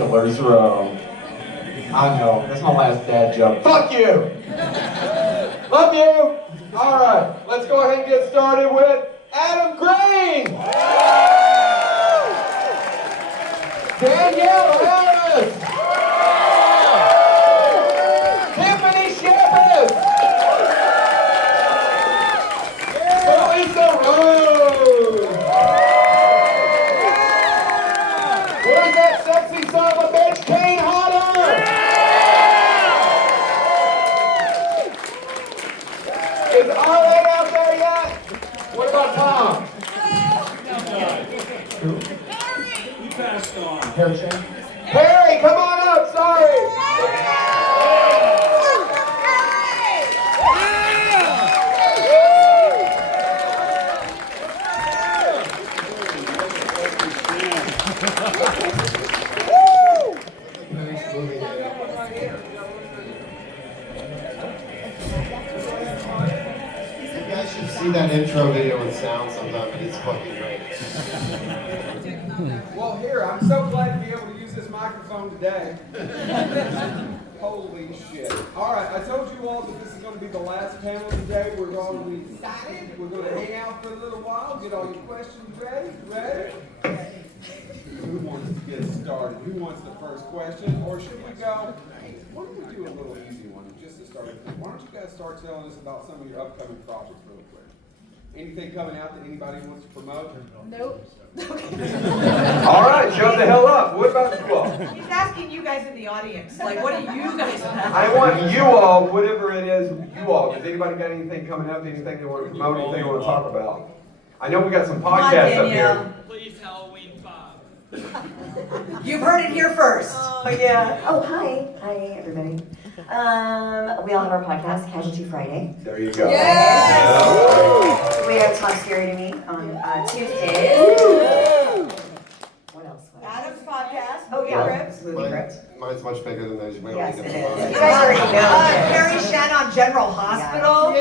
Killer's Row. I know, that's my last dad joke. Fuck you! Love you! Alright, let's go ahead and get started with Adam Green! Danielle Harris! Tiffany Shepard! Melissa Rose! Where's that sexy son of a bitch, Kane Hodder? Is Arlen out there yet? What about Tom? Who? He passed on. Perry Shane? Perry, come on up, sorry! You guys should see that intro video with sound sometime. It's fucking great. Well, here, I'm so glad to be able to use this microphone today. Holy shit. All right, I told you all that this is going to be the last panel today. We're going to be excited. We're going to hang out for a little while, get all your questions ready. Ready? Who wants to get started? Who wants the first question? Or should we go, hey, why don't we do a little easy one just to start? Why don't you guys start telling us about some of your upcoming projects real quick? Anything coming out that anybody wants to promote? Nope. All right, shut the hell up. What about the club? He's asking you guys in the audience, like, what do you guys have? I want you all, whatever it is, you all. Does anybody got anything coming up? Anything they want to promote? Anything they want to talk about? I know we got some podcasts up here. Please, Halloween 5. You've heard it here first. Oh yeah. Oh hi. Hi everybody. We all have our podcast, Casualty Friday. There you go. Yes. We have Talk Scary to Me on Tuesdays. What else? Adam's podcast. Oh yeah. Scripts. Movie Crypt. Mine's much bigger than those. You might Yes, not it get is. the You guys already know. Carrie Shen on General Hospital.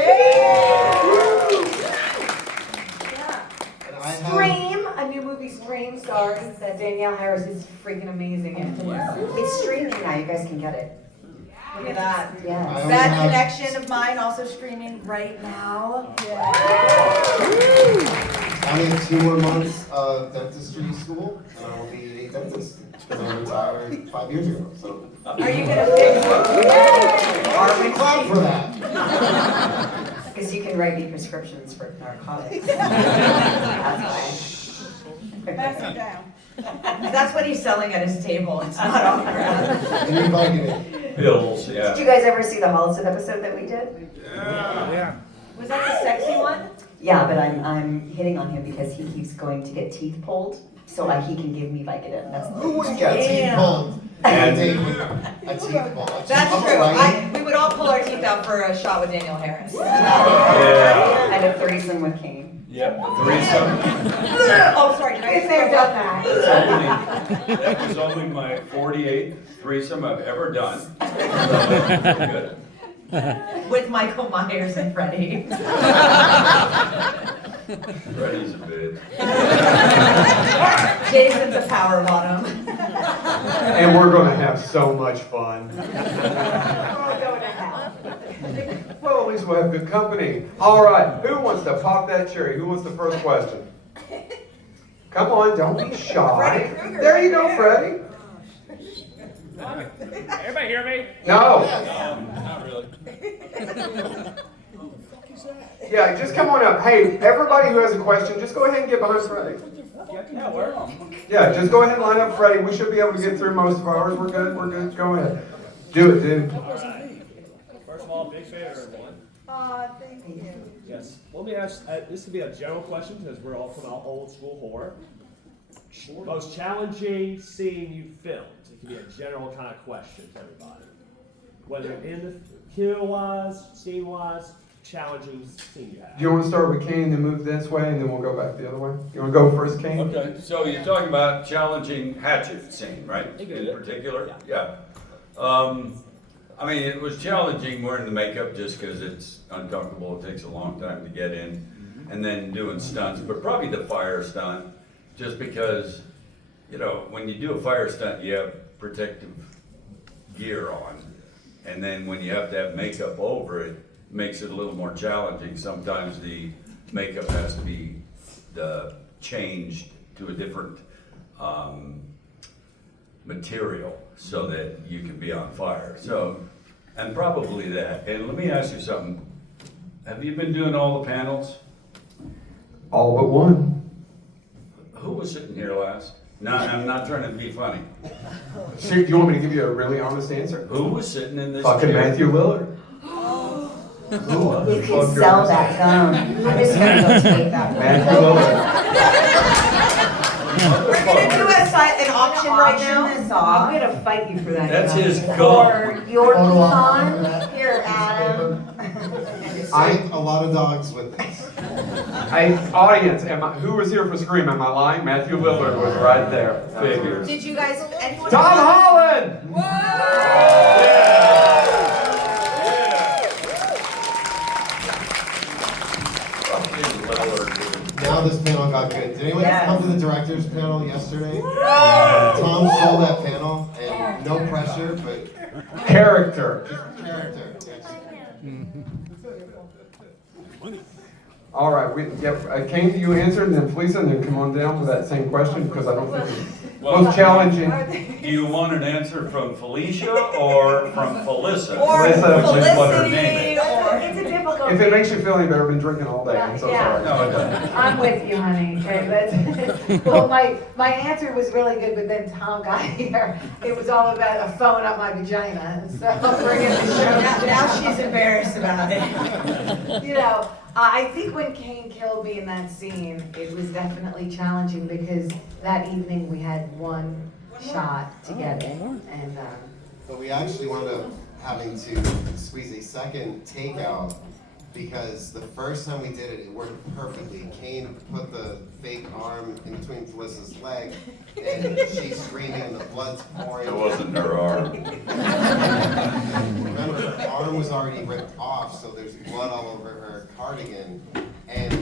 And I have, Stream, a new movie Stream stars that Danielle Harris is freaking amazing in. It's streaming now. You guys can get it. Look at that. I Yeah. only Bad have- Connection of mine also streaming right now. I only have 2 more months of dentistry school, and I will be a dentist because I retired 5 years ago. So Are you gonna fix I'm proud for that. Because you can write me prescriptions for narcotics. That's Pass it down. That's what he's selling at his table. It's not on ground. And you're liking it. Bills, why. Did you guys ever see the Holliston episode that we did? Was that the sexy one? Yeah, but I'm hitting on him because he keeps going to get teeth pulled, so he can give me Vicodin. That's Who wouldn't get teeth Damn. pulled? And a teeth pull. That's I'm true. right. We would all pull our teeth out for a shot with Danielle Harris. Yeah. And a threesome with Kane. Yep. Threesome. Oh, sorry. Did I If they've done that. That was only my 48th threesome I've ever done. Good. With Michael Myers and Freddie. Freddie's a bitch. Jason's a power bottom. And we're going to have so much fun. We're all going to hell. Well, at least we'll have good company. All right, who wants to pop that cherry? Who wants the first question? Come on, don't be shy. Freddy Krueger There you right go, there. Freddie. Everybody hear me? No. Not really. Yeah, just come on up. Hey, everybody who has a question, just go ahead and get behind Freddie. Yeah, where? Yeah, just go ahead and line up Freddie. We should be able to get through most of ours. We're good. We're good. Go ahead. Do it, dude. First of all, big fan of everyone. Thank you. Yes. Let me ask, this could be a general question because we're all from old school horror. Most challenging scene you filmed. It could be a general kind of question to everybody. Whether in the kill-wise, scene-wise, challenging scene you have. Do you want to start with Kane and then move this way, and then we'll go back the other way? You want to go first, Kane? Okay, so you're talking about challenging Hatchet scene, right? In particular? Yeah. I mean, it was challenging wearing the makeup just because it's uncomfortable. It takes a long time to get in. And then doing stunts, but probably the fire stunt, just because, you know, when you do a fire stunt, you have protective gear on. And then when you have to have makeup over it, makes it a little more challenging. Sometimes the makeup has to be changed to a different material so that you can be on fire. So, and probably that. And let me ask you something. Have you been doing all the panels? All but one. Who was sitting here last? No, I'm not trying to be funny. So, do you want me to give you a really honest answer? Who was sitting in this Fucking chair? Matthew Lillard. You can sell that gum. I'm just gonna go take that one. Matthew Lillard. We're gonna do an auction right now. This off. I'm gonna fight you for that. That's gum. his Or gum. your pecan. Here, Adam. Saved a lot of dogs with this. Audience, who was here for Scream? Am I lying? Matthew Lillard was right there. Figures. Did you guys, anyone? Tom Holland! Now this panel got good. Did anyone Yes. come to the director's panel yesterday? Tom stole that panel, and no pressure, but Character. character. All right, I came to you answered, and then Felicia, and then come on down for that same question because I don't think it's most challenging. Do you want an answer from Felicia or from Felissa? Or Which is what her name Felicity, is. or. It's a difficult. If it makes you feel any better, I've been drinking all day. I'm so Yeah. sorry. No, it doesn't. I'm with you, honey. Okay, well, my answer was really good, but then Tom got here. It was all about a phone up my vagina, so I'm bringing the show Now she's embarrassed about it. You know, I think when Kane killed me in that scene, it was definitely challenging because that evening we had one shot to get it, and But we actually wound up having to squeeze a second takeout because the first time we did it, it worked perfectly. Kane put the fake arm in between Felissa's leg, and she's screaming and the blood's pouring. It wasn't her arm. Remember, her arm was already ripped off, so there's blood all over her cardigan, and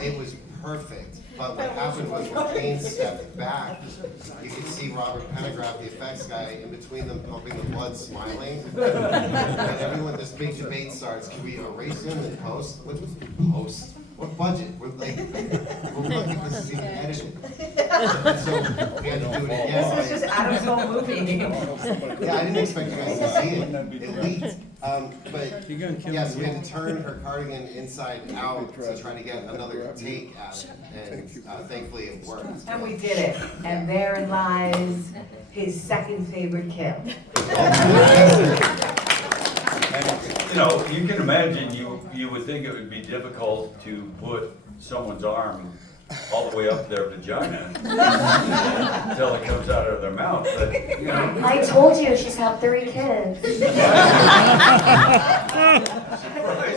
it was perfect. But what happened was when Kane stepped back, you could see Robert Pendergraft, the effects guy, in between them pumping the blood, smiling. And everyone, this big debate starts, can we erase him and post? What post? What budget? We're lucky this is even edited. And so we had to do it again. This was just Adam's whole movie. Yeah, I didn't expect you guys to see it. It leaked. But yes, we had to turn her cardigan inside out to try to get another take at it. And thankfully it worked. and we did it. And therein lies his second favorite kill. You know, you can imagine, you would think it would be difficult to put someone's arm all the way up their vagina until it comes out of their mouth, but, you know. I told you she's had 3 kids.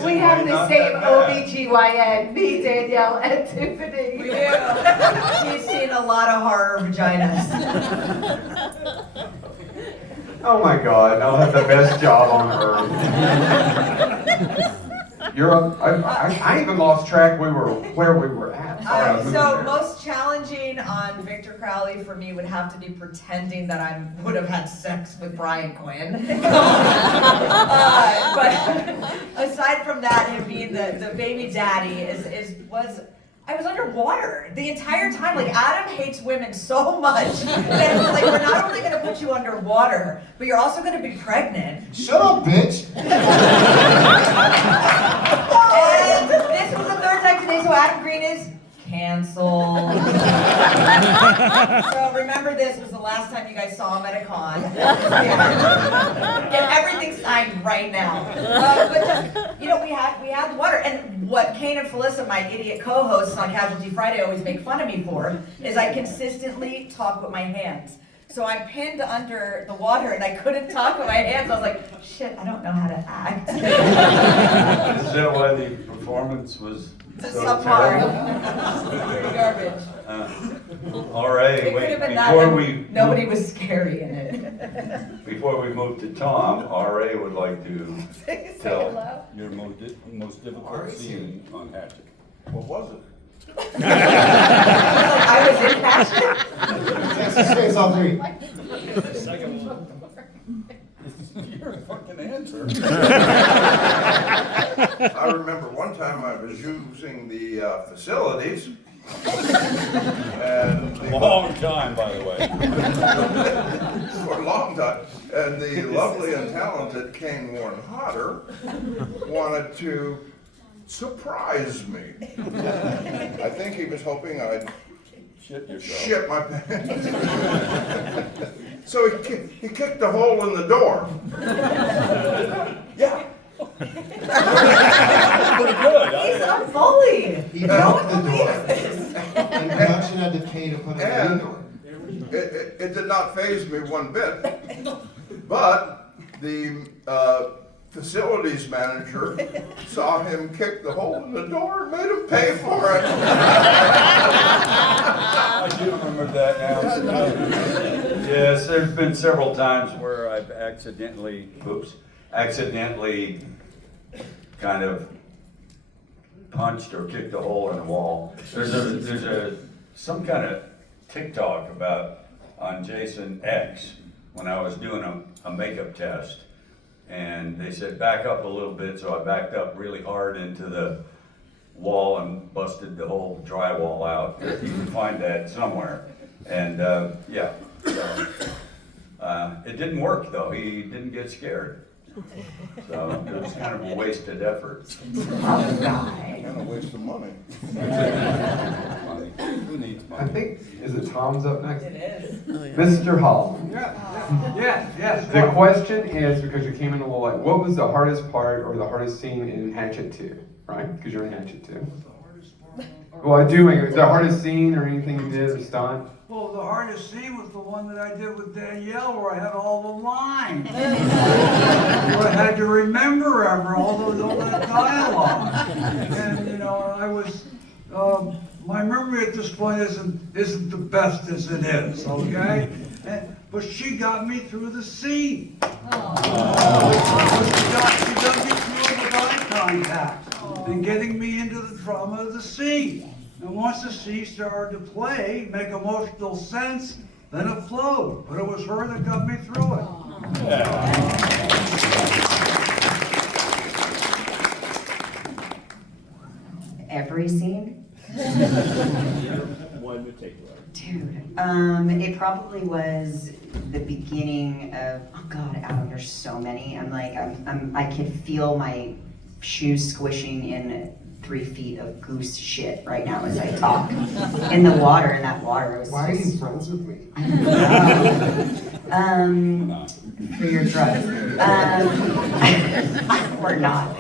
We have the not same that bad. OBGYN, me, Danielle, and Tiffany. We do. She's seen a lot of horror vaginas. Oh my God, I'll have the best job on earth. I even lost track where we were at. Sorry, I was So moving there. most challenging on Victor Crowley for me would have to be pretending that I would have had sex with Brian Quinn. But aside from that, him being the baby daddy I was underwater the entire time. Like, Adam hates women so much that it was like, we're not only gonna put you underwater, but you're also gonna be pregnant. Shut up, bitch! And this was the 3rd time today, so Adam Green is canceled. So remember, this was the last time you guys saw him at a con. Get everything signed right now. But just, you know, we had water, and what Kane and Felissa, my idiot co-hosts on Casualty Friday, always make fun of me for is I consistently talk with my hands. So I'm pinned under the water and I couldn't talk with my hands. I was like, shit, I don't know how to act. Is that why the performance was It's so subpar. terrible? Pretty garbage. All right, It could wait, have been that, before and we, nobody was scary in it. before we move to Tom, R.A. would like to tell Your most difficult scene on Hatchet. What was it? I was in Hatchet. Yes, experience all 3. The second Your fucking answer. I remember one time I was using the facilities. And Long time, by the way. for a long time. And the lovely and talented Kane Warren Hodder wanted to surprise me. I think he was hoping I'd Shit yourself. shit my pants. So he kicked a hole in the door. Yeah. Pretty good. He's a bully. He broke the door. And production had to pay to put it in And the door. it did not faze me one bit. But the facilities manager saw him kick the hole in the door and made him pay for it. I do remember that now. Yes, there's been several times where I've accidentally kind of punched or kicked a hole in the wall. There's some kind of TikTok on Jason X when I was doing a makeup test, and they said back up a little bit, so I backed up really hard into the wall and busted the whole drywall out. You can find that somewhere, and yeah. So, it didn't work though. He didn't get scared. So it was kind of a wasted effort. Kind of waste of money. Money. Who needs I money? think, is it Tom's up next? It is. Mr. Hall. Yes. The question is, because you came in a little late, what was the hardest part or the hardest scene in Hatchet 2? Right? Because you're in Hatchet 2. Well, I do make it. The hardest scene or anything you did, a stunt? Well, the hardest scene was the one that I did with Danielle, where I had all the lines. Where I had to remember all that dialogue. And you know, I was my memory at this point isn't the best as it is, okay? But she got me through the scene. She got me through with eye contact and getting me into the drama of the scene. And once the scene started to play, make emotional sense, then it flowed. But it was her that got me through it. Every scene? One particular. Dude, it probably was the beginning of, oh God, Adam, there's so many. I could feel my shoes squishing in 3 feet of goose shit right now as I talk. In the water, in that water. Why are you friends with me? For your drugs. We're not.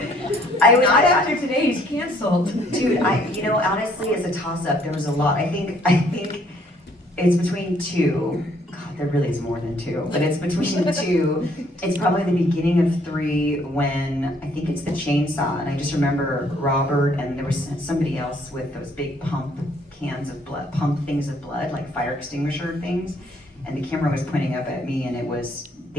Not after today, he's canceled. Dude, honestly, as a toss-up, there was a lot. I think it's between two. God, there really is more than two, but it's between two. It's probably the beginning of 3 when I think it's the chainsaw, and I just remember Robert and there was somebody else with those big pump things of blood, like fire extinguisher things, and the camera was pointing up at me, and they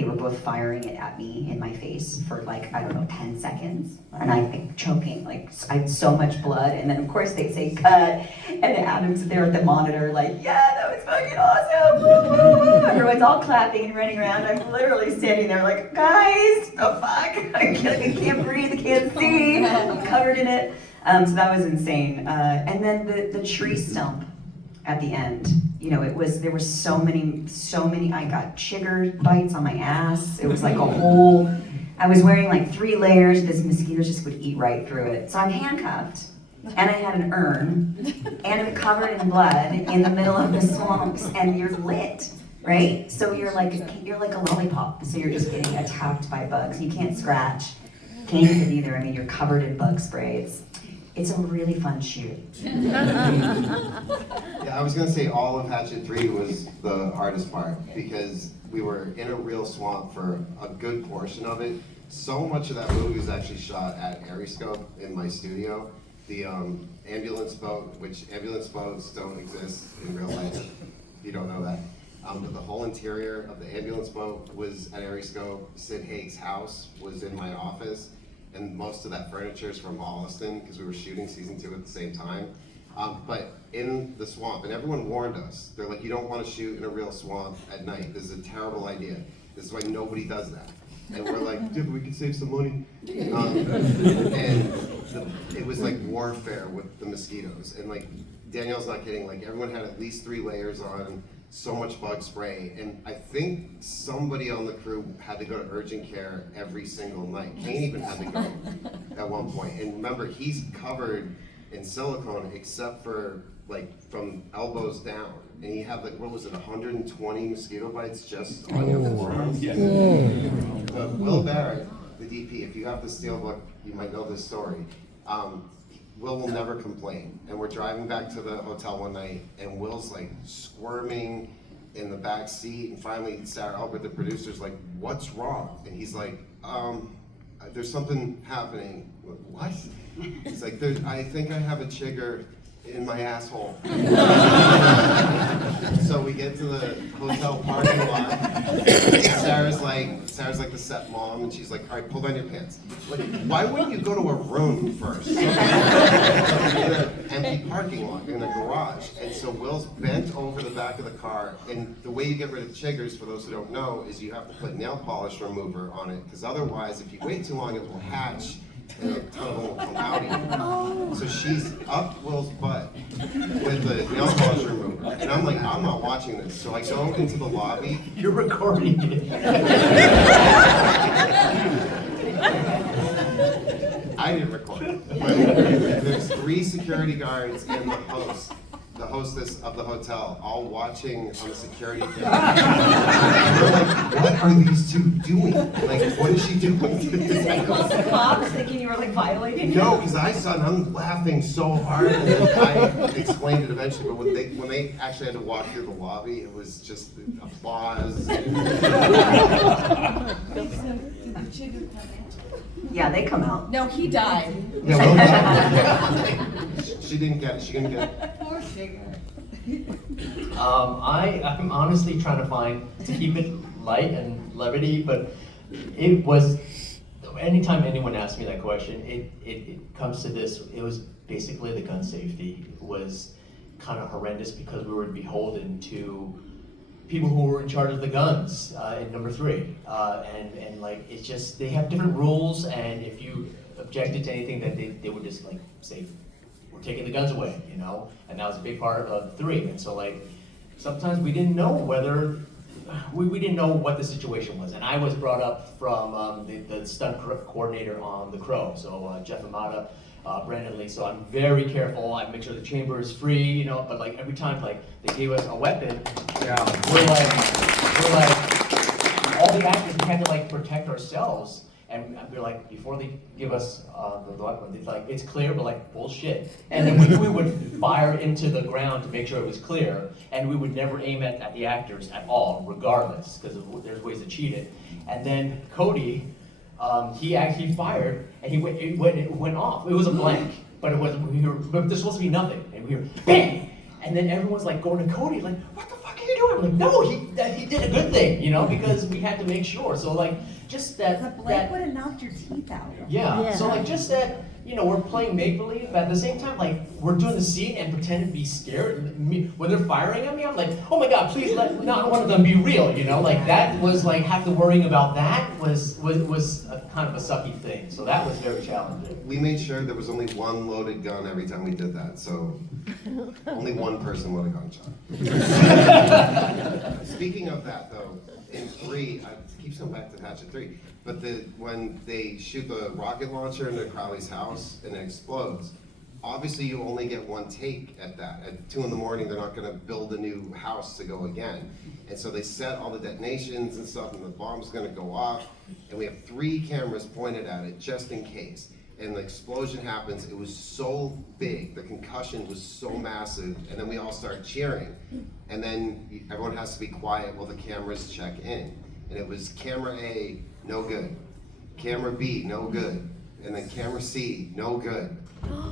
were both firing it at me in my face for 10 seconds, and I think choking, I had so much blood, and then of course they say cut, and Adam's there at the monitor yeah, that was fucking awesome, everyone's all clapping and running around, I'm literally standing there guys, the fuck, I can't breathe, I can't see, I'm covered in it, so that was insane, and then the tree stump at the end. There were so many, I got chigger bites on my ass. It was like a whole, I was wearing 3 layers, this mosquito just would eat right through it. So I'm handcuffed, and I had an urn, and I'm covered in blood in the middle of the swamps, and you're lit, right? So you're like a lollipop, so you're just getting attacked by bugs. You can't scratch, can't even either, you're covered in bug spray. It's a really fun shoot. Yeah, I was gonna say all of Hatchet 3 was the hardest part because we were in a real swamp for a good portion of it. So much of that movie was actually shot at Aeroscope in my studio. The ambulance boat, which ambulance boats don't exist in real life, if you don't know that. But the whole interior of the ambulance boat was at Aeroscope. Sid Haig's house was in my office. And most of that furniture is from Holliston because we were shooting season 2 at the same time. But in the swamp, and everyone warned us, they're like, you don't want to shoot in a real swamp at night. This is a terrible idea. This is why nobody does that. And we're like, yeah, but we could save some money. And it was like warfare with the mosquitoes. And like, Danielle's not kidding, like everyone had at least 3 layers on, so much bug spray. And I think somebody on the crew had to go to urgent care every single night. Kane even had to go at one point. And remember, he's covered in silicone except for like from elbows down. And he had like, what was it, 120 mosquito bites just on your forearms? But Will Barrett, the DP, if you have the Steelbook, you might know this story. Will never complain. And we're driving back to the hotel one night, and Will's like squirming in the back seat. And finally, Sarah Albert, the producer's like, "What's wrong?" And he's like, "There's something happening." What? He's like, "I think I have a chigger in my asshole." So we get to the hotel parking lot. Sarah's like the set mom, and she's like, "All right, pull down your pants." Like, why wouldn't you go to a room first? In an empty parking lot, in a garage. And so Will's bent over the back of the car, and the way you get rid of chiggers, for those who don't know, is you have to put nail polish remover on it, because otherwise, if you wait too long, it will hatch. And a ton of them will come out again. So she's up Will's butt with the nail polish remover. And I'm like, I'm not watching this. So I go into the lobby. You're recording it. I didn't record it. But there's 3 security guards and the hostess of the hotel, all watching on the security camera. We're like, what are these 2 doing? Like, what is she doing to this? Did they call the cops thinking you were like violating him? No, because I saw it and I'm laughing so hard, and I explained it eventually, but when they actually had to walk through the lobby, it was just applause. Yeah, they come out. No, he died. Yeah, she didn't get it. She didn't get it. Poor Sugar. I'm honestly trying to keep it light and levity, but it was, anytime anyone asks me that question, it comes to this. It was basically the gun safety was kind of horrendous because we were beholden to people who were in charge of the guns in number 3. And like, it's just, they have different rules, and if you objected to anything, that they would just like say, we're taking the guns away, you know? And that was a big part of 3. And so like, sometimes we didn't know whether, we didn't know what the situation was. And I was brought up from the stunt coordinator on The Crow, so Jeff Amata, Brandon Lee, so I'm very careful. I make sure the chamber is free, you know, but like every time like they gave us a weapon, we're like, all the actors, we had to like protect ourselves. And we're like, before they give us the weapon, it's like, it's clear, but like, bullshit. And then we would fire into the ground to make sure it was clear, and we would never aim at the actors at all, regardless, because there's ways to cheat it. And then Cody, he actually fired, and it went off. It was a blank, but it wasn't, but there's supposed to be nothing. And we were, bang! And then everyone's like going to Cody, like, what the fuck are you doing? I'm like, no, he did a good thing, you know, because we had to make sure. So like, just that. The blank would have knocked your teeth out. Yeah. So like, just that, you know, we're playing make-believe, but at the same time, like, we're doing the scene and pretend to be scared. When they're firing at me, I'm like, oh my God, please let not one of them be real, you know? Like, that was like, have to worrying about that was a kind of a sucky thing. So that was very challenging. We made sure there was only 1 loaded gun every time we did that, so only 1 person would have gone shot. Speaking of that though, in 3, I keep going back to Hatchet 3, but when they shoot the rocket launcher into Crowley's house and it explodes, obviously you only get 1 take at that. At 2 in the morning, they're not gonna build a new house to go again. And so they set all the detonations and stuff, and the bomb's gonna go off, and we have 3 cameras pointed at it just in case. And the explosion happens, it was so big, the concussion was so massive, and then we all start cheering. And then everyone has to be quiet while the cameras check in. And it was camera A, no good. Camera B, no good. And then camera C, no good.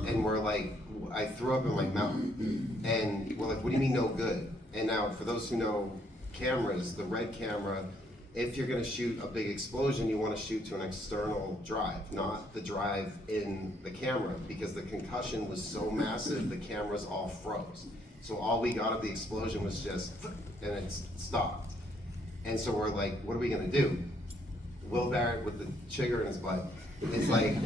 And we're like, I threw up in my mouth. And we're like, what do you mean no good? And now, for those who know cameras, the red camera, if you're gonna shoot a big explosion, you wanna shoot to an external drive, not the drive in the camera, because the concussion was so massive, the cameras all froze. So all we got of the explosion was just, and it stopped. And so we're like, what are we gonna do? Will Barrett with the chigger in his butt is like,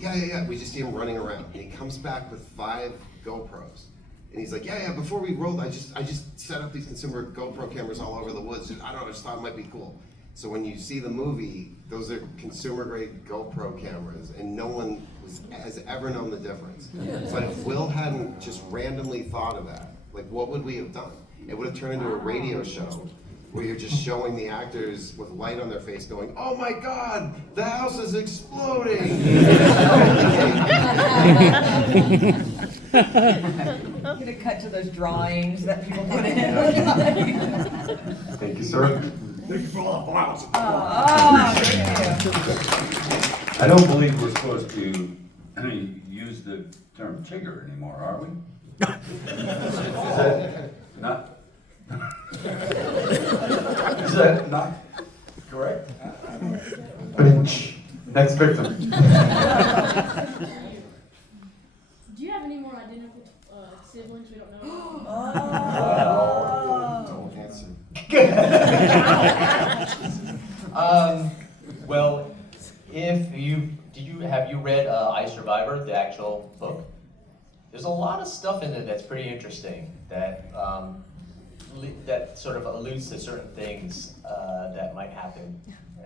yeah. We just see him running around. And he comes back with 5 GoPros. And he's like, yeah, before we rolled, I just set up these consumer GoPro cameras all over the woods. I don't know, I just thought it might be cool. So when you see the movie, those are consumer grade GoPro cameras, and no one has ever known the difference. But if Will hadn't just randomly thought of that, like what would we have done? It would have turned into a radio show where you're just showing the actors with light on their face going, oh my God, the house is exploding. I'm gonna cut to those drawings that people put in. Thank you, sir. Thank you for all the blouse. Thank you. I don't believe we're supposed to use the term chigger anymore, are we? Is that not? Is that not correct? Next victim. Do you have any more identical siblings we don't know? Don't answer. Well, have you read I Survivor, the actual book? There's a lot of stuff in it that's pretty interesting that that sort of alludes to certain things that might happen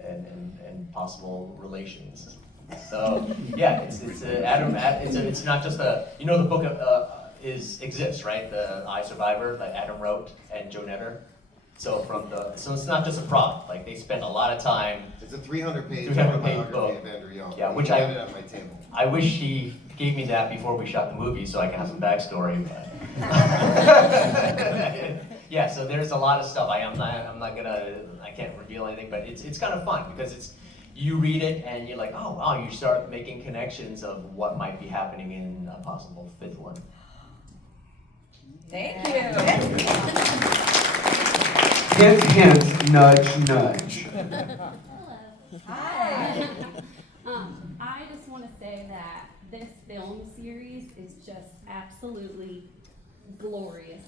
and possible relations. So yeah, it's not just the book exists, right? The I Survivor that Adam wrote and Joe Netter. So it's not just a prop. Like they spent a lot of time. It's a 300-page book. of Andrew Young. Yeah, which I have it at my table. I wish he gave me that before we shot the movie so I can have some backstory. But yeah, so there's a lot of stuff. I can't reveal anything, but it's kind of fun because you read it and you're like, oh wow, you start making connections of what might be happening in a possible 5th one. Thank you. Hint, hint, nudge, nudge. Hello. Hi. I just want to say that this film series is just absolutely glorious.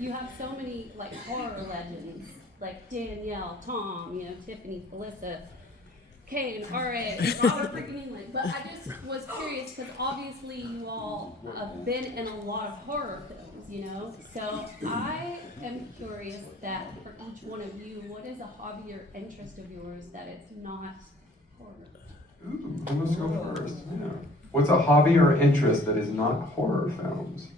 You have so many like horror legends, like Danielle, Tom, Tiffany, Felissa, Kane, R.A., Robert freaking England. But I just was curious because obviously you all have been in a lot of horror films, So I am curious that for each one of you, what is a hobby or interest of yours that it's not horror? Ooh, who wants to go first? Yeah. What's a hobby or interest that is not horror films?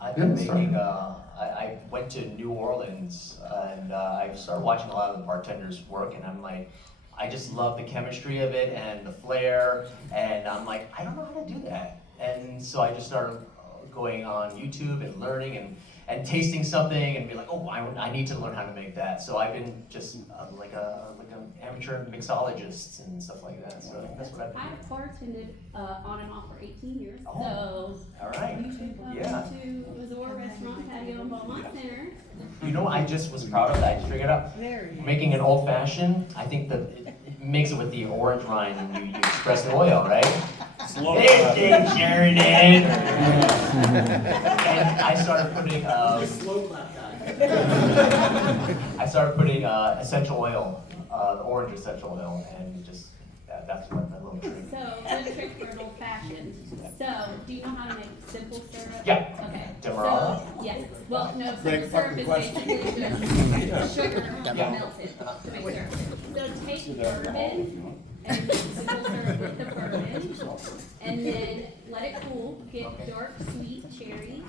I've been making, I went to New Orleans and I started watching a lot of the bartenders work and I'm like, I just love the chemistry of it and the flair and I'm like, I don't know how to do that. And so I just started going on YouTube and learning and tasting something and be like, oh, I need to learn how to make that. So I've been just like an amateur mixologist and stuff like that. So that's what I've been doing. I've bartended on and off for 18 years. Oh, so all right. You should come to Azor Restaurant Patio in Beaumont Center. I just was proud of that. I figured out making an old fashioned. I think that it makes it with the orange rind and you express the oil, right? There's Dave Sheridan. And I started putting essential oil, the orange essential oil, and just that's what my little trick. So the trick for an old fashioned. So do you know how to make simple syrup? Yeah. Okay. Demerara? So yes. Well, no. Simple syrup is basically just sugar melted to make syrup. So take bourbon and simple syrup with the bourbon, and then let it cool. Get dark sweet cherries,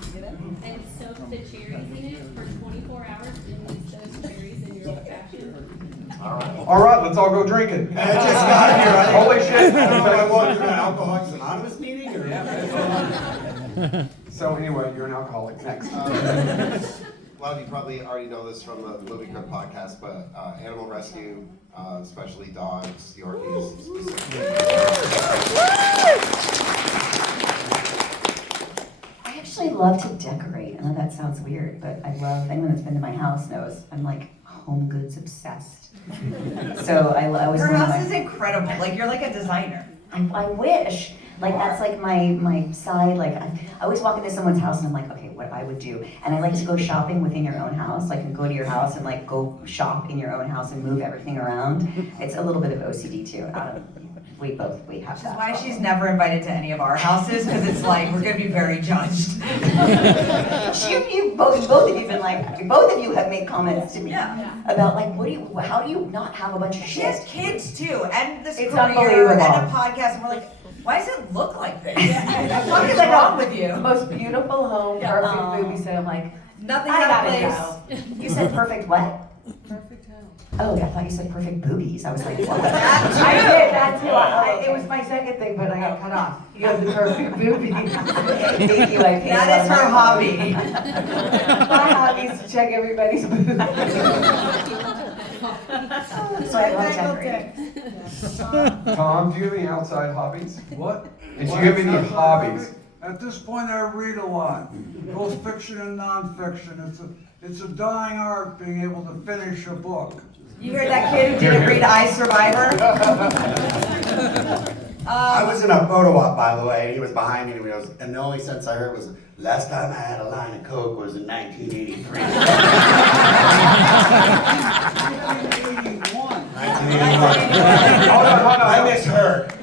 and soak the cherries in it for 24 hours, and use those cherries in your old fashioned. All right, let's all go drinking. I just got here. Holy shit. I walked through an Alcoholics Anonymous meeting? Or? So anyway, you're an alcoholic. Next. A lot of you probably already know this from the Movie Crib podcast, but animal rescue, especially dogs, Yorkies. I actually love to decorate. I know that sounds weird, but I love, anyone that's been to my house knows I'm like home goods obsessed. So I was Her house is incredible. Like you're like a designer. I wish. Like that's like my side. Like I always walk into someone's house and I'm like, okay, what I would do. And I like to go shopping within your own house. Like go to your house and like go shop in your own house and move everything around. It's a little bit of OCD too. We have that. Why she's never invited to any of our houses, because it's like we're gonna be very judged. Both of you been like, both of you have made comments to me about like, how do you not have a bunch of shit? She has kids too, and this It's career, unbelievable. and a podcast, and we're like, why does it look like this? What is wrong with you? The most beautiful home, perfect movie set. I'm like, Nothing I out of gotta place. You said perfect what? Perfect home. Oh, I thought you said perfect boobies. I was like, what? I did that too. It was my second thing, but I got cut off. You have the perfect boobies. Thank you. That is her hobby. My hobby is to check everybody's boobs. So I love decorating. Tom, do you have any outside hobbies? What? And do you have any hobbies? At this point, I read a lot, both fiction and nonfiction. It's a dying art being able to finish a book. You heard that kid who didn't read I, Survivor? I was in a photo op, by the way, and he was behind me, and the only sense I heard was, last time I had a line of Coke was in 1983. 1981. Hold on. I misheard.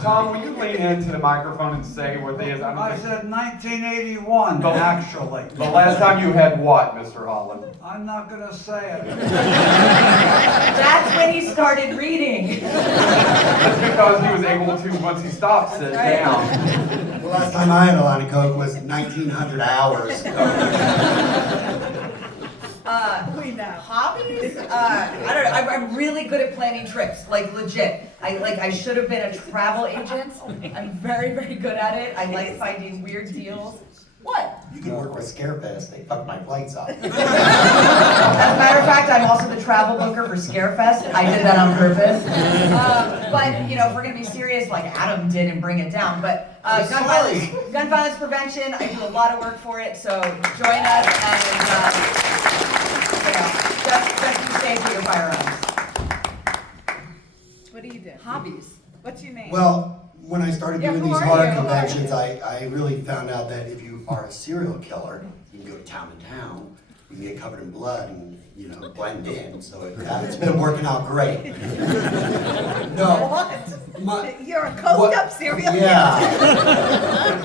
Tom, will you lean into the microphone and say what they is? I said 1981, actually. The last time you had what, Mr. Holland? I'm not gonna say it. That's when he started reading. That's because he was able to, once he stopped, sit down. The last time I had a line of Coke was 1900 hours. Hobbies? I don't know. I'm really good at planning trips, like legit. I should have been a travel agent. I'm very, very good at it. I like finding weird deals. What? You can work with Scarefest. They fucked my flights up. As a matter of fact, I'm also the travel booker for Scarefest. I did that on purpose. But you know, if we're gonna be serious, like Adam did and bring it down. But gun violence prevention, I do a lot of work for it. So join us and just be safe with your firearms. What do you do? Hobbies. What's your name? Well, when I started Yeah, doing who these are horror you? conventions, I really found out that if you are a serial killer, you can go to town to town, you can get covered in blood and, you know, blend in. So it's been working out great. No. What? You're a coked up serial killer. Yeah.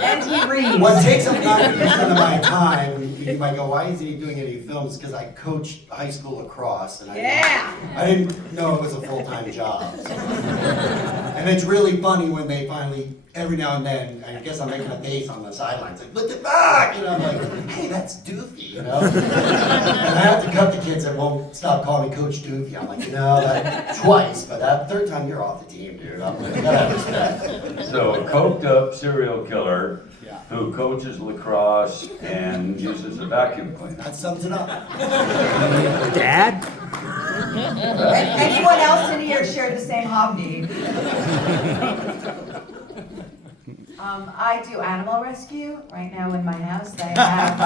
And he reads. What takes up 90% of my time, you might go, why is he doing any films? Because I coach high school lacrosse, and I didn't know it was a full-time job. So. And it's really funny when they finally, every now and then, I guess I'm making a face on the sidelines, like, look at that! You know, I'm like, hey, that's Doofy, you know? And I have to cut the kids that won't stop calling me Coach Doofy. I'm like, you know, that twice, but that third time you're off the team, dude. I'm like, gotta respect. So a coked up serial killer who coaches lacrosse and uses a vacuum cleaner. That sums it up. Dad? Anyone else in here share the same hobby? I do animal rescue right now in my house. I have,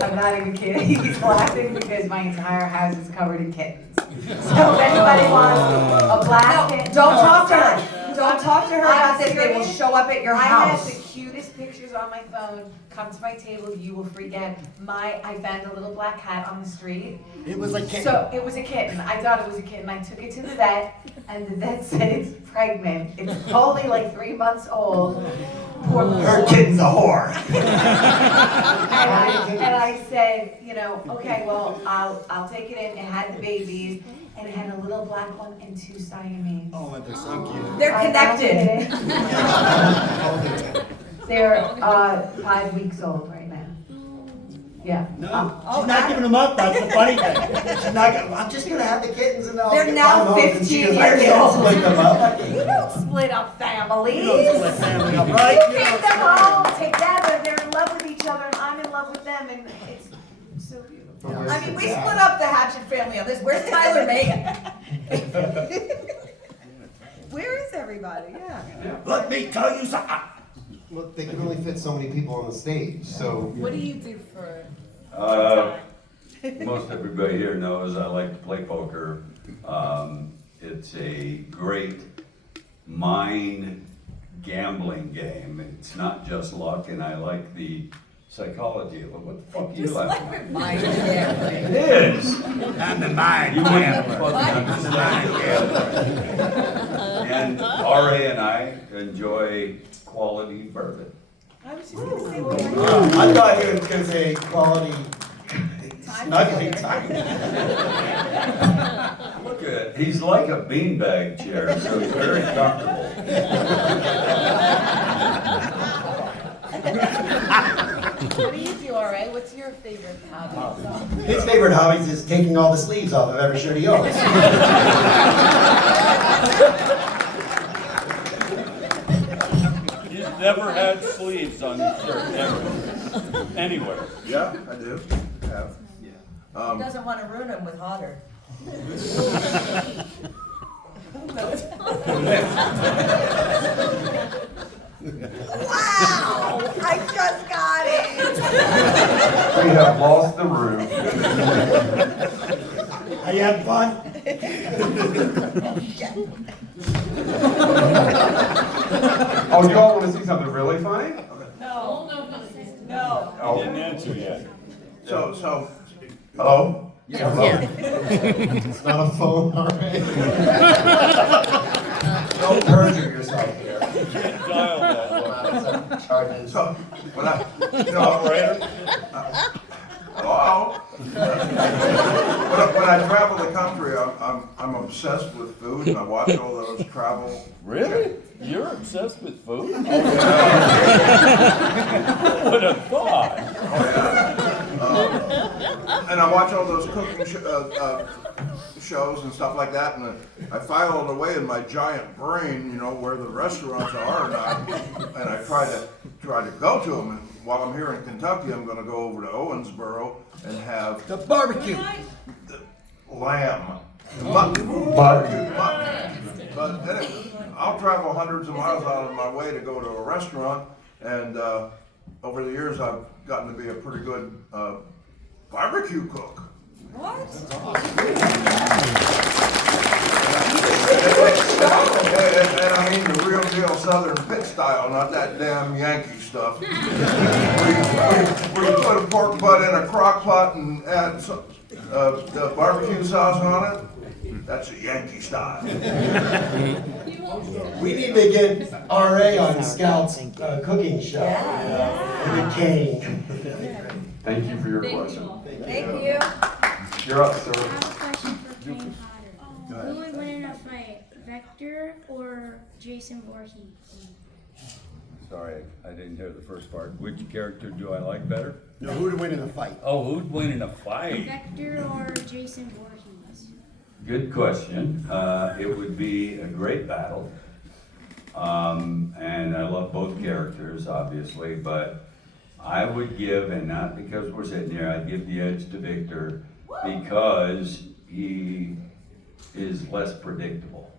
I'm not even kidding, he's laughing because my entire house is covered in kittens. So if anybody wants a black kitten. Don't talk to her. Don't talk to her about this. They will show up at your house. I have the cutest pictures on my phone. Come to my table, you will freak out. I found a little black cat on the street. It was a kitten. So it was a kitten. I thought it was a kitten. I took it to the vet, and the vet said it's pregnant. It's only like 3 months old. Poor little Her kitten's a whore. and I said, you know, okay, well, I'll take it in. It had the babies, and it had a little black one and 2 Siamese. Oh, they're so cute. They're connected. They're 5 weeks old right now. Yeah. No, she's not giving them up. That's the funny thing. She's not gonna, I'm just gonna have the kittens and I'll They're get now mine home, and she 15 goes, I years can't old. split them up. You don't split up families. You don't split family up, right? You keep them all together. They're in love with each other, and I'm in love with them, and it's so beautiful. I mean, we split up the Hatchet family on this. Where's Tyler Megan? Where is everybody? Yeah. Let me tell you something. Well, they can only fit so many people on the stage, so. What do you do for? Most everybody here knows I like to play poker. It's a great mind gambling game. It's not just luck, and I like the psychology of it. What the fuck are you Just laughing like at? mind gambling. It is. I'm the mind You wouldn't gambler. fucking understand gambling. And RA and I enjoy quality bourbon. I was just gonna say, I thought he was gonna say quality snuggling time. Look at, he's like a beanbag chair, so he's very comfortable. What do you do, RA? What's your favorite hobby? His favorite hobbies is taking all the sleeves off of every shirt he owns. He's never had sleeves on his shirt, ever. Anywhere. Yeah, I do. Have. He doesn't want to ruin him with hotter. Wow! I just got it! We have lost the room. Are you having fun? Oh, you all want to see something really funny? No. No. Oh. Didn't answer yet. So, Hello? Yeah. It's not a phone, all right? Don't perjure yourself here. Dial that. Charges. so when I, Operator? hello? When I travel the country, I'm obsessed with food, and I watch all those travel. Really? You're obsessed with food? Who would have thought? And I watch all those cooking shows and stuff like that, and I file it away in my giant brain, you know, where the restaurants are, and I try to go to them. And while I'm here in Kentucky, I'm going to go over to Owensboro and have The barbecue. lamb, mutton, barbecue, mutton. But then I'll travel hundreds of miles out of my way to go to a restaurant, and over the years I've gotten to be a pretty good barbecue cook. What? And I mean the real deal Southern pit style, not that damn Yankee stuff. Where you put a pork butt in a crock pot and add the barbecue sauce on it. That's a Yankee style. We need to get RA on Scout's cooking show. With a cane. Thank you for your Thank question. you all. Thank you. You're up, sir. I have a question for Kane Potter. Who would win in a fight, Vector or Jason Voorhees? Sorry, I didn't hear the first part. Which character do I like better? No, who would win in a fight? Oh, who'd win in a fight? Vector or Jason Voorhees? Good question. It would be a great battle. And I love both characters, obviously, but I would give, and not because we're sitting here, I'd give the edge to Victor because he is less predictable.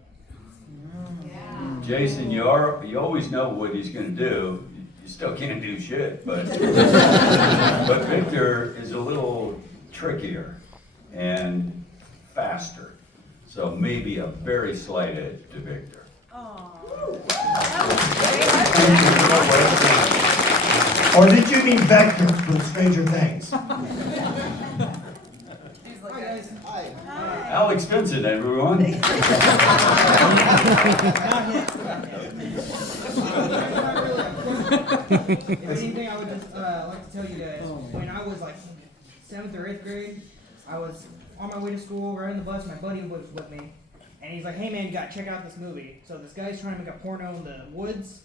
Jason, you always know what he's gonna do. You still can't do shit, but but Victor is a little trickier and faster. So maybe a very slight edge to Victor. Or did you mean Vector from Stranger Things? Alex Vincent, everyone. If anything, I would just like to tell you guys, when I was like 7th or 8th grade, I was on my way to school, riding the bus, my buddy was with me, and he's like, hey man, you gotta check out this movie. So this guy's trying to make a porno in the woods,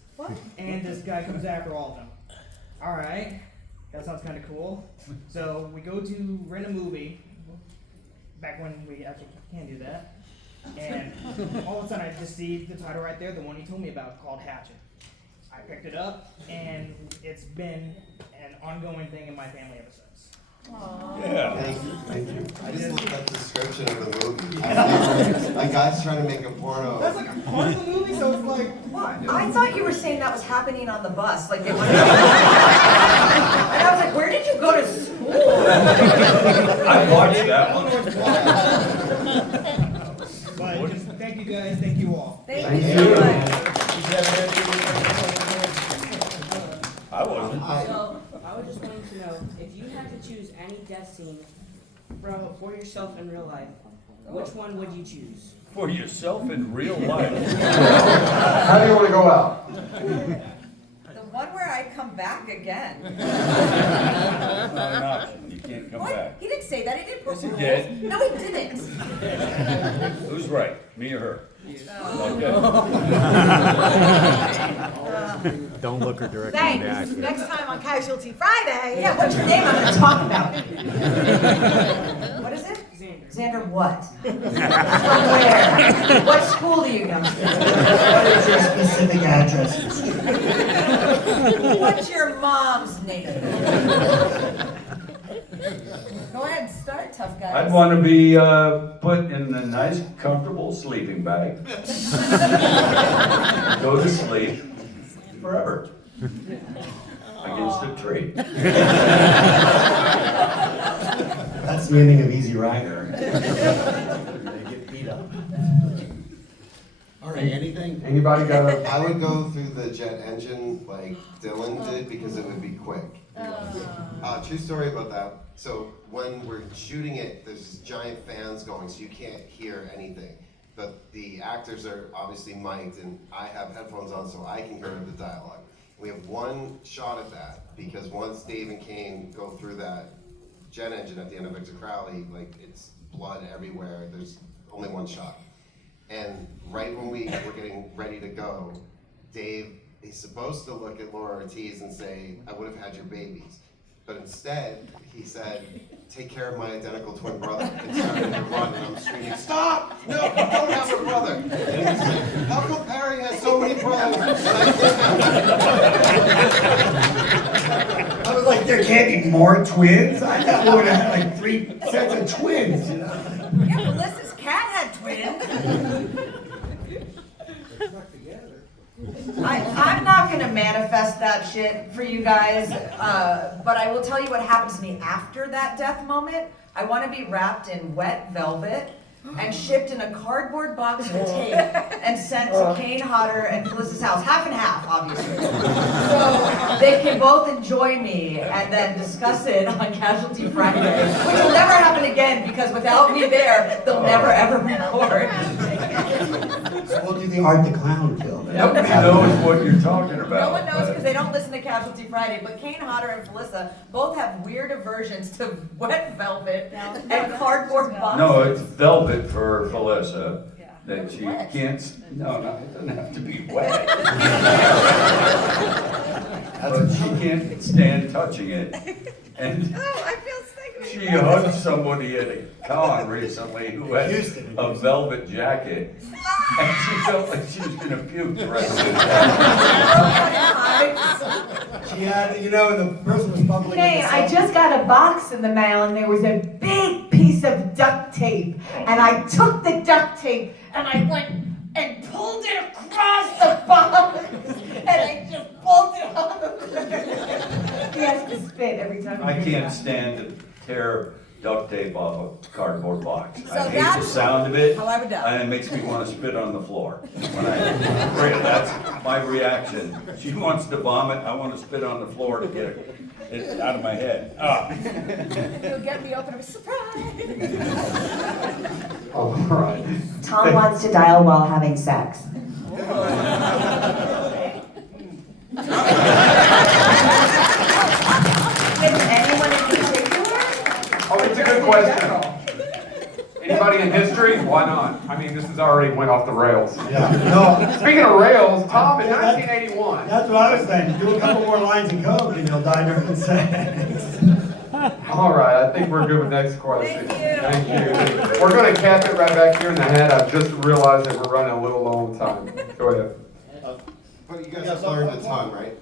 and this guy comes after all of them. Alright, that sounds kind of cool. So we go to rent a movie, back when we actually can do that, and all of a sudden I just see the title right there, the one he told me about, called Hatchet. I picked it up, and it's been an ongoing thing in my family ever since. Yeah. Thank you, thank you. I just looked up the description of the movie. A guy's trying to make a porno. That's like a part of the movie, so it's like, what? I thought you were saying that was happening on the bus, like they went. And I was like, where did you go to school? I watched that one. But just thank you guys, thank you all. Thank you so much. She's if you had to choose any death scene for yourself in real life, which one would you choose? For yourself in real life. How do you want to go out? The one where I come back again. That's not an option. You can't come What? back. He didn't say that. He didn't put Yes, he rules. did. No, he didn't. Who's right? Me or her? Okay. Don't look her directly in the Thanks. eye. Next time on Casualty Friday. Yeah, what's your name? I'm going to talk about it. What is it? Xander. Xander what? From where? What school do you go to? What is your specific address? What's your mom's name? Go ahead, start, tough guys. I'd want to be put in a nice, comfortable sleeping bag. Go to sleep forever against a tree. That's the ending of Easy Rider. They get beat up. All right, anything? Anybody got a... I would go through the jet engine like Dylan did because it would be quick. True story about that. So when we're shooting it, there's giant fans going, so you can't hear anything. But the actors are obviously mic'd, and I have headphones on so I can hear the dialogue. We have one shot at that because once Dave and Kane go through that jet engine at the end of Victor Crowley, like it's blood everywhere. There's only one shot. And right when we were getting ready to go, Dave is supposed to look at Laura Ortiz and say, "I would have had your babies." But instead, he said, "Take care of my identical twin brother." And started to run, and I'm screaming, "Stop! No, you don't have a brother!" And he said, "How come Perry has so many brothers?" And I was like, there can't be more twins? I thought we would have had like 3 sets of twins, you know? Yeah, Melissa's cat had twins. I'm not gonna manifest that shit for you guys, but I will tell you what happens to me after that death moment. I want to be wrapped in wet velvet and shipped in a cardboard box with tape and sent to Kane Hodder and Felicia's house, half and half, obviously. So they can both enjoy me and then discuss it on Casualty Friday, which will never happen again because without me there, they'll never ever record. So we'll do the Art the Clown film. Nobody knows what you're talking about. No one knows because they don't listen to Casualty Friday, but Kane Hodder and Felissa both have weird aversions to wet velvet and cardboard boxes. No, it's velvet for Felissa. That she can't. No, it doesn't have to be wet. But she can't stand touching it. And I feel sick. she hugged somebody at a con recently who had a velvet jacket, and she felt like she was gonna puke the rest of the day. She had, you know, and the person was bubbling. Hey, I just got a box in the mail and there was a big piece of duct tape. And I took the duct tape and I went and pulled it across the box. And I just pulled it off. He has to spit every time. I can't stand to tear duct tape off a cardboard box. So I hate the that's sound of it, how I would die. and it makes me want to spit on the floor. That's my reaction. She wants to vomit, I want to spit on the floor to get it out of my head. You'll get me open, I'm surprised. All right. Tom wants to dial while having sex. Anyone in particular? Oh, it's a good question. Anybody in history? Why not? I mean, this has already went off the rails. Yeah. No. Speaking of rails, Tom, in 1981. That's what I was saying. Do a couple more lines of code and you'll die during sex. All right, I think we're good with next question. Thank you. We're going to cap it right back here in the head. I've just realized that we're running a little low on time. Go ahead. But you guys have learned a ton, right?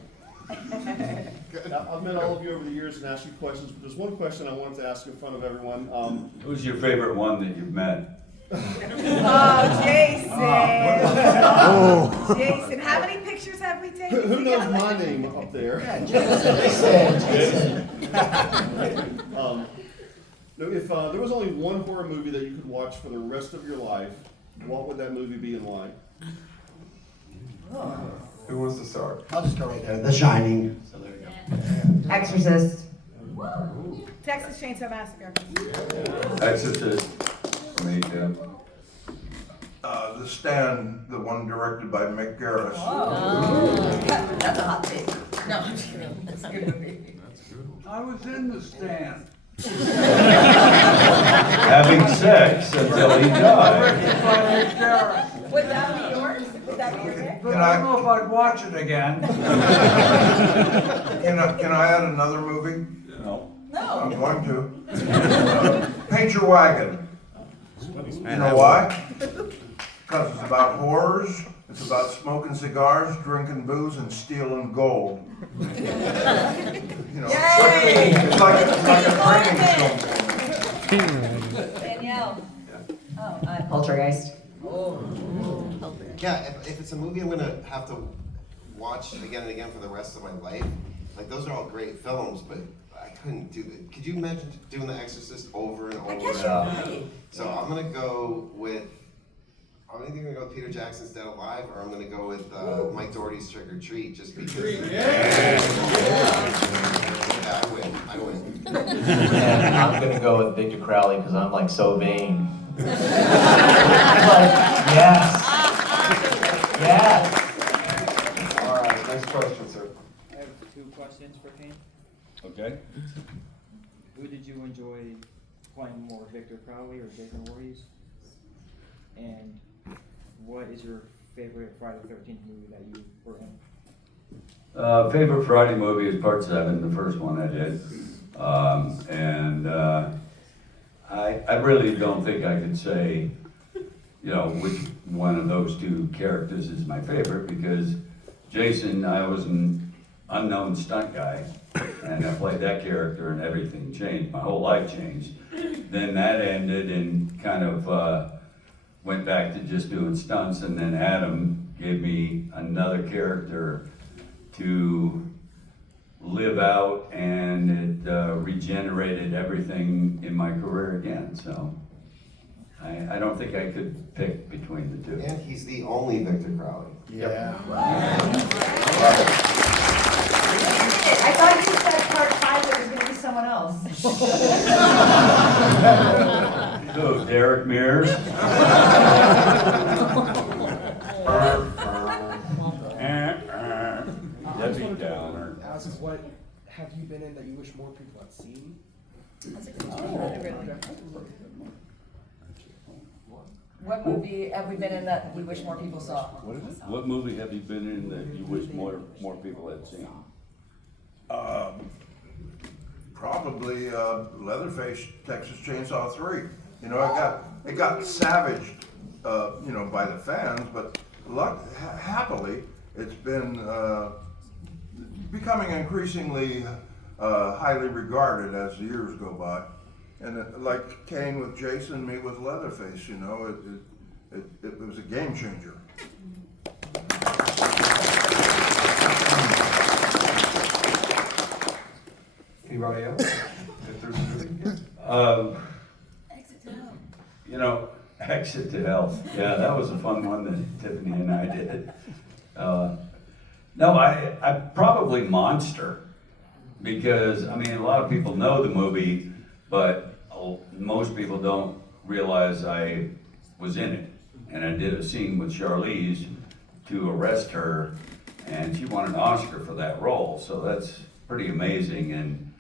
I've met all of you over the years and asked you questions, but there's one question I wanted to ask in front of everyone. Who's your favorite one that you've met? Oh, Jason. Oh. Jason, how many pictures have we taken? Who knows my name up there? Jason. If there was only one horror movie that you could watch for the rest of your life, what would that movie be and why? Who wants to start? I'll just go right there. The Shining. So there you go. Exorcist. Texas Chainsaw Massacre. Exorcist, for me too. The Stand, the one directed by Mick Garris. That's a hot take. No, I'm just kidding. That's a good movie. I was in The Stand. Having sex until he died. Would that be yours? Would that be your pick? But I don't know if I'd watch it again. Can I add another movie? No. I'm going to. Paint Your Wagon. You know why? Because it's about horrors, it's about smoking cigars, drinking booze, and stealing gold. You know, it's like a training film. Danielle. Oh, Poltergeist. Yeah, if it's a movie I'm gonna have to watch again and again for the rest of my life, like those are all great films, but I couldn't do that. Could you imagine doing The Exorcist over and over? I guess you're right. So I'm gonna go with. I'm either gonna go with Peter Jackson's Dead Alive, or I'm gonna go with Mike Doherty's Trick or Treat, just because. Yeah, I win. And I'm gonna go with Victor Crowley because I'm like so vain. Yes. Yes. All right, next question, sir. I have 2 questions for Kane. Okay. Who did you enjoy playing more, Victor Crowley or Jason Voorhees? And what is your favorite Friday the 13th movie that you were in? Favorite Friday movie is Part 7, the first one I did. I really don't think I could say, which one of those 2 characters is my favorite, because Jason, I was an unknown stunt guy, and I played that character and everything changed. My whole life changed. Then that ended and kind of went back to just doing stunts, and then Adam gave me another character to live out, and it regenerated everything in my career again. So I don't think I could pick between the 2. And he's the only Victor Crowley. Yeah. I thought you said part 5 there was going to be someone else. Who, Derek Mears? Debbie Downer. Ask what have you been in that you wish more people had seen? That's a good question. What movie have we been in that we wish more people saw? What is it? What movie have you been in that you wish more people had seen? Probably Leatherface, Texas Chainsaw 3. You know, it got savaged, by the fans, but happily, it's been becoming increasingly highly regarded as the years go by. And like Kane with Jason, me with Leatherface, it was a game changer. Anybody else? If there's a movie? Exit to Health. Yeah, that was a fun one that Tiffany and I did. No, I probably Monster, because a lot of people know the movie, but most people don't realize I was in it. And I did a scene with Charlize to arrest her, and she won an Oscar for that role. So that's pretty amazing. And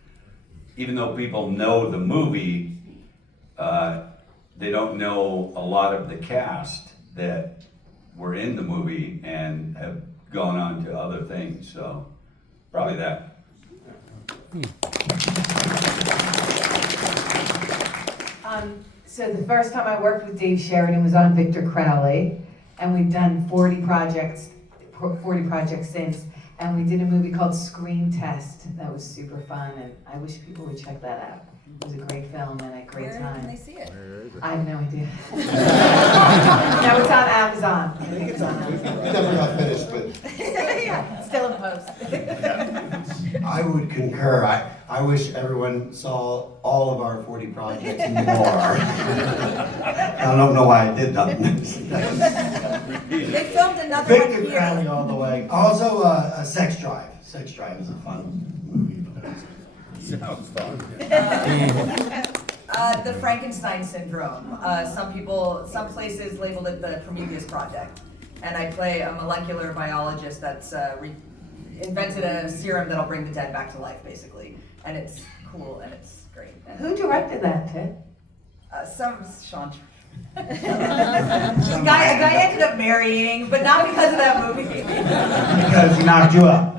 even though people know the movie, they don't know a lot of the cast that were in the movie and have gone on to other things. So probably that. So the first time I worked with Dave Sheridan was on Victor Crowley, and we've done 40 projects since, and we did a movie called Screen Test that was super fun, and I wish people would check that out. It was a great film and a great time. Where can they see it? I have no idea. No, it's on Amazon. I think it's on Amazon. It never got finished, but Yeah, still in post. I would concur. I wish everyone saw all of our 40 projects and more. I don't know why I did that. They filmed another Victor one Crowley here. all the way. Also, Sex Drive. Sex Drive is a fun movie. Sounds fun. The Frankenstein syndrome. Some places labeled it the Prometheus Project. And I play a molecular biologist that's invented a serum that'll bring the dead back to life, basically. And it's cool and it's great. And Who directed that, Ted? Sean. A guy ended up marrying, but not because of that movie. Because he knocked you up.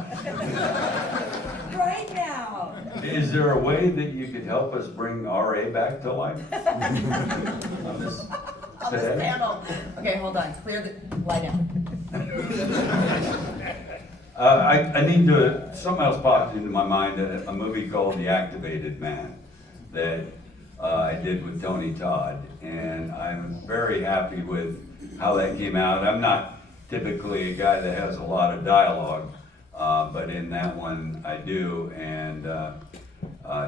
Right now. Is there a way that you could help us bring RA back to life? On this panel. Okay, hold on. Lie down. I need to, something else popped into my mind, a movie called The Activated Man that I did with Tony Todd, and I'm very happy with how that came out. I'm not typically a guy that has a lot of dialogue, but in that one I do, and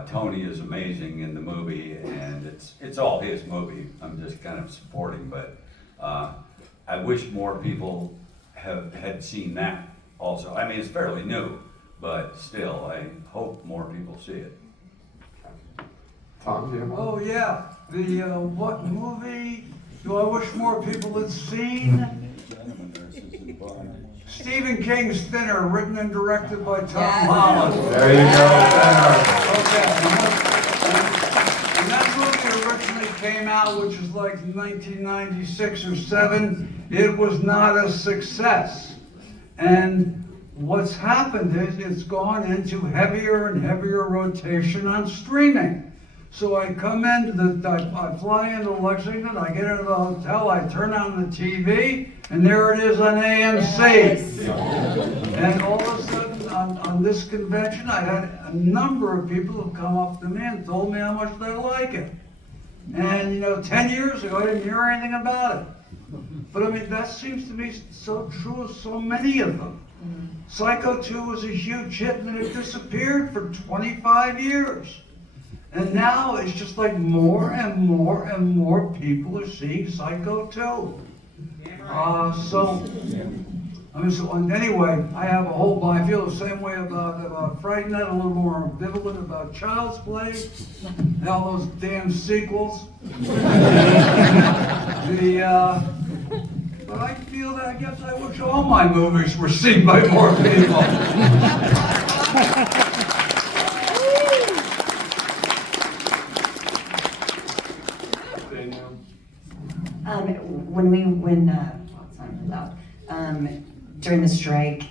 Tony is amazing in the movie, and it's all his movie. I'm just kind of supporting, but I wish more people had seen that also. I mean, it's fairly new, but still, I hope more people see it. Tom, do you have one? Oh, yeah. The, what movie do I wish more people had seen? Stephen King's Thinner, written and directed by Tom Holland. There you go, When that movie originally came out, which was like 1996 or 7, it was not a success. And what's happened is it's gone into heavier and heavier rotation on streaming. So I come into I fly into Lexington, I get into the hotel, I turn on the TV, and there it is on AMC. Yes. And all of a sudden, on this convention, I had a number of people who come up to me and told me how much they like it. And 10 years ago, I didn't hear anything about it. But I mean, that seems to be so true of so many of them. Psycho 2 was a huge hit, and then it disappeared for 25 years. And now it's just like more and more and more people are seeing Psycho 2. Anyway, I have a whole, I feel the same way about Fright Night, a little more ambivalent about Child's Play, and all those damn sequels. But I feel that, I guess I wish all my movies were seen by more people. During the strike,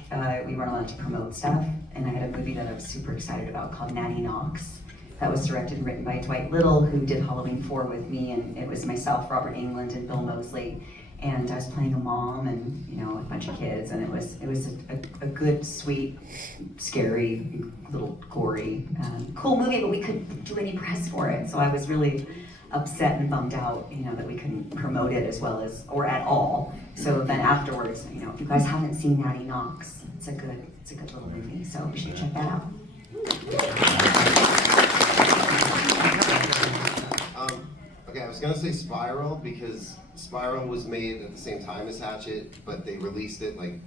we weren't allowed to promote stuff, and I had a movie that I was super excited about called Nanny Knox. That was directed and written by Dwight Little, who did Halloween 4 with me, and it was myself, Robert Englund, and Bill Moseley. And I was playing a mom and a bunch of kids, and it was a good, sweet, scary, little gory, cool movie, but we couldn't do any press for it. So I was really upset and bummed out, that we couldn't promote it as well as, or at all. So then afterwards, if you guys haven't seen Nanny Knox, it's a good little movie, so you should check that out. Okay, I was gonna say Spiral because Spiral was made at the same time as Hatchet, but they released it like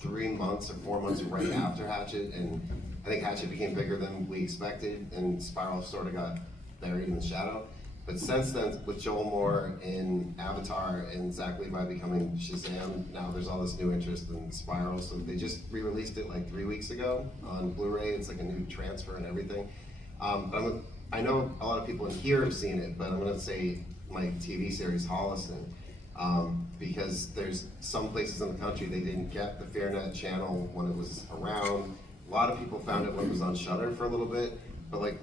3 months or 4 months right after Hatchet, and I think Hatchet became bigger than we expected, and Spiral sort of got buried in the shadow. But since then, with Joel Moore in Avatar and Zach Levi becoming Shazam, now there's all this new interest in Spiral. So they just re-released it like 3 weeks ago on Blu-ray. It's like a new transfer and everything. But I know a lot of people in here have seen it, but I'm gonna say my TV series Holliston, because there's some places in the country they didn't get the FearNet channel when it was around. A lot of people found it when it was on Shudder for a little bit, but like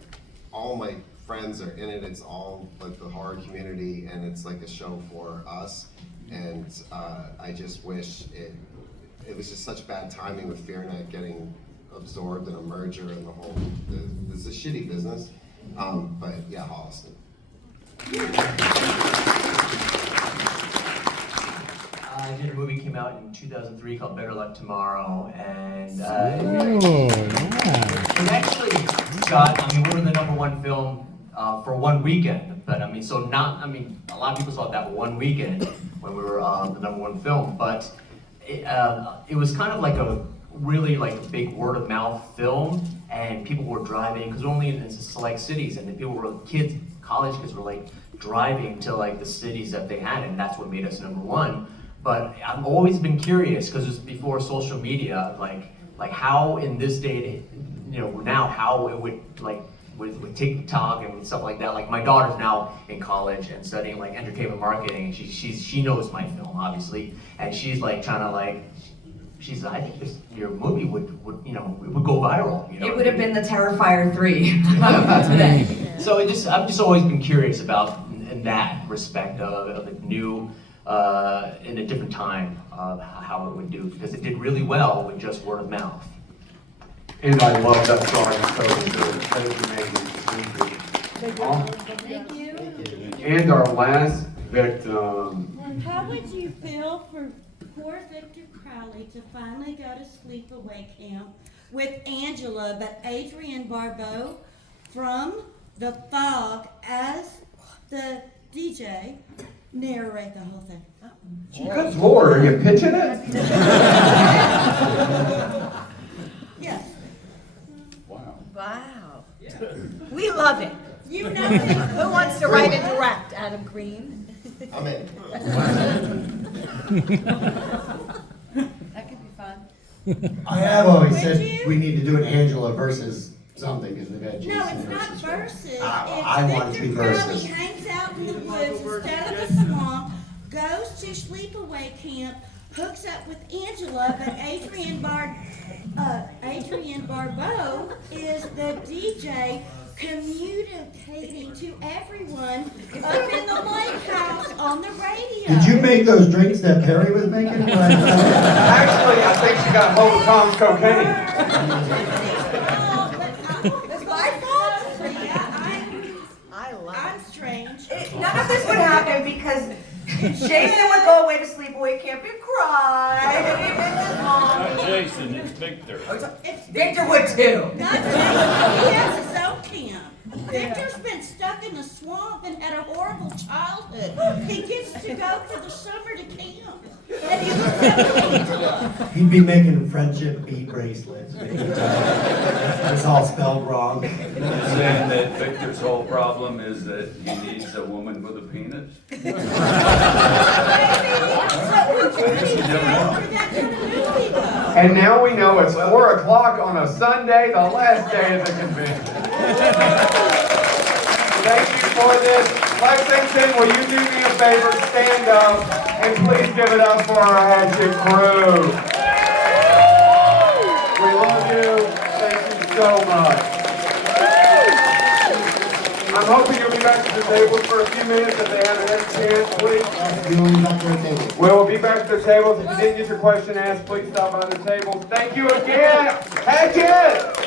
all my friends are in it. It's all like the horror community, and it's like a show for us. And I just wish it was just such bad timing with FearNet getting absorbed in a merger and the whole. It's a shitty business. But yeah, Holliston. I did a movie came out in 2003 called Better Luck Tomorrow, and it actually got. We were the *1 film for one weekend, but a lot of people saw it that one weekend when we were the #1 film, but it was kind of like a really like a big word of mouth film, and people were driving, because only in select cities, and the people were, kids, college kids were like driving to like the cities that they had, and that's what made us #1. But I've always been curious, because it was before social media, like how in this day, now how it would like with TikTok and stuff like that. Like my daughter's now in college and studying like entertainment marketing, and she knows my film obviously, and she's like trying to like, she's I think your movie would it would go viral. It would have been the Terrifier 3 today. So I've just always been curious about in that respect of a new in a different time of how it would do, because it did really well with just word of mouth. And I love that song. That is amazing. Thank you. And our last victim. How would you feel for poor Victor Crowley to finally go to sleepaway camp with Angela, but Adrienne Barbeau from The Fog as the DJ narrate the whole thing? Good Lord, are you pitching it? Yes. Wow. We love it. You know Who wants to write and direct? Adam Green? I'm in. That could be fun. I have always Would said you? we need to do an Angela versus something, because we've had Jason No, it's not versus. versus. I want it to be Victor Crowley versus. hangs out in the woods instead of the swamp, goes to sleepaway camp, hooks up with Angela, but Adrienne Barbeau is the DJ communicating to everyone up in the lake house on the radio. Did you make those drinks that Perry was making? Actually, I think she got hold of Tom's cocaine. It's my fault? I'm strange. None of this would happen because Jason would go away to sleepaway camp and cry. And he'd miss his Not mommy. Jason, it's Victor. Victor would too. Not Jason, he has his own camp. Victor's been stuck in the swamp and had a horrible childhood. He gets to go for the summer to camp. And he looks up to Angela. He'd be making friendship bead bracelets. It's all spelled wrong. Saying that Victor's whole problem is that he needs a woman with a penis? And now we know it's 4 o'clock on a Sunday, the last day of the convention. Thank you for this. Lexington, will you do me a favor? Stand up and please give it up for our Hatchet crew. We love you. Thank you so much. I'm hoping you'll be back to the tables for a few minutes if they haven't had a chance, please. We will be back to our table. We'll be back to the tables. If you didn't get your question asked, please stop by the tables. Thank you again. Hatchet!